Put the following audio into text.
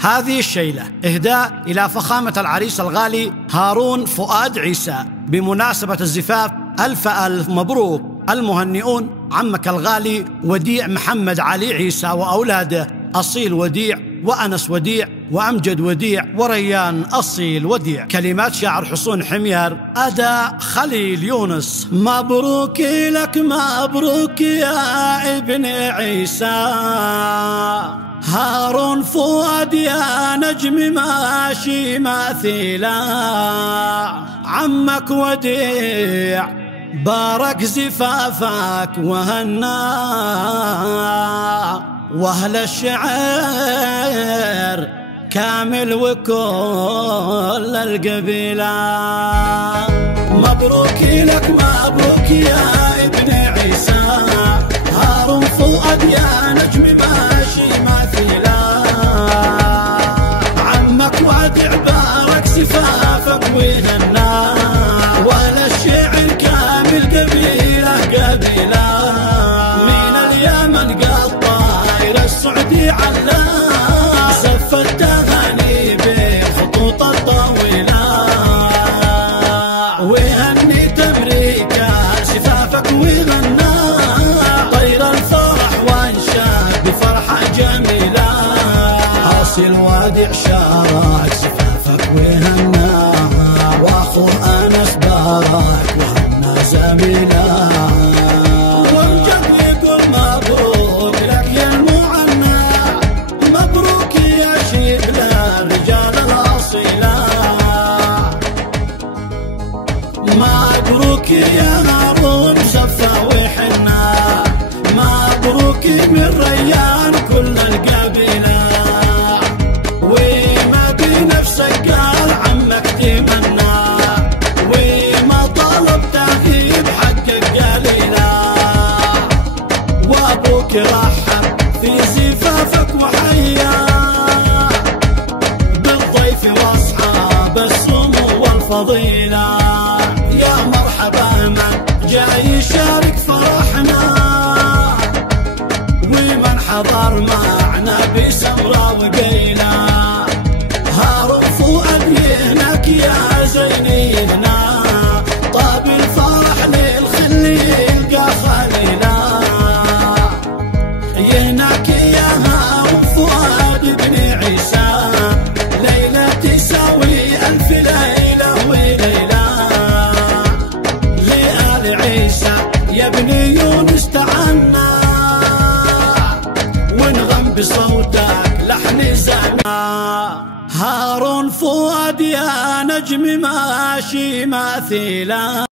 هذه الشيلة إهداء إلى فخامة العريس الغالي هارون فؤاد عيسى بمناسبة الزفاف. ألف ألف مبروك. المهنئون عمك الغالي وديع محمد علي عيسى وأولاده أصيل وديع وأنس وديع وأمجد وديع وريان أصيل وديع. كلمات شاعر حصون حمير، أداء خليل يونس. مبروك لك مبروك يا ابن عيسى، هارون فؤاد يا نجم ماشي مثيلا. عمك وديع بارك زفافك وهنا، واهل الشعر كامل وكل القبيلة. مبروك لك مبروك يا ابن عيسى، هارون فؤاد يا نجم ماشي مثيلا. عمك وديع بارك زفافك وهنا، واهل الشعر كامل قبيلة قبيلة. من اليمن قطاير السعودي علا، زفت تغني بالخطوط الطويلة. وهنيت امريكا زفافك وغنى، طير الفرح وانشاد بفرحة جميلة. اصيل وديع شارك زفافك وهنى، واخوه انس بارك وهنا زميله. وامجد يقول مبروك لك يا المعنى، مبروك يا شبل الرجال الاصيله. مبروك يا هارون زفا وحنا، مبروك من ريان كل القبيله. وما بنفسك قال عمك تمنى، وما طلبته بحقك قليلا. وابوك رحب في زفافك وحيا، بالضيف واصحاب السمو والفضيله. يا مرحبا من جاي يشارك فرحنا، ومن حضر معنا بسمرة وقيلة. هارون فؤاد يهنك يا زينينا، طاب الفرح للخلي يلقى خليلا. يهنك يا هارون فؤاد ابن عيسى، ليلة تساوي ألف ليلة وليلة. لآل عيسى يا ابن يونس تعنا، ونغم بصوتك لحن زنا. هارون فؤاد يا نجم ماشي مثيلا،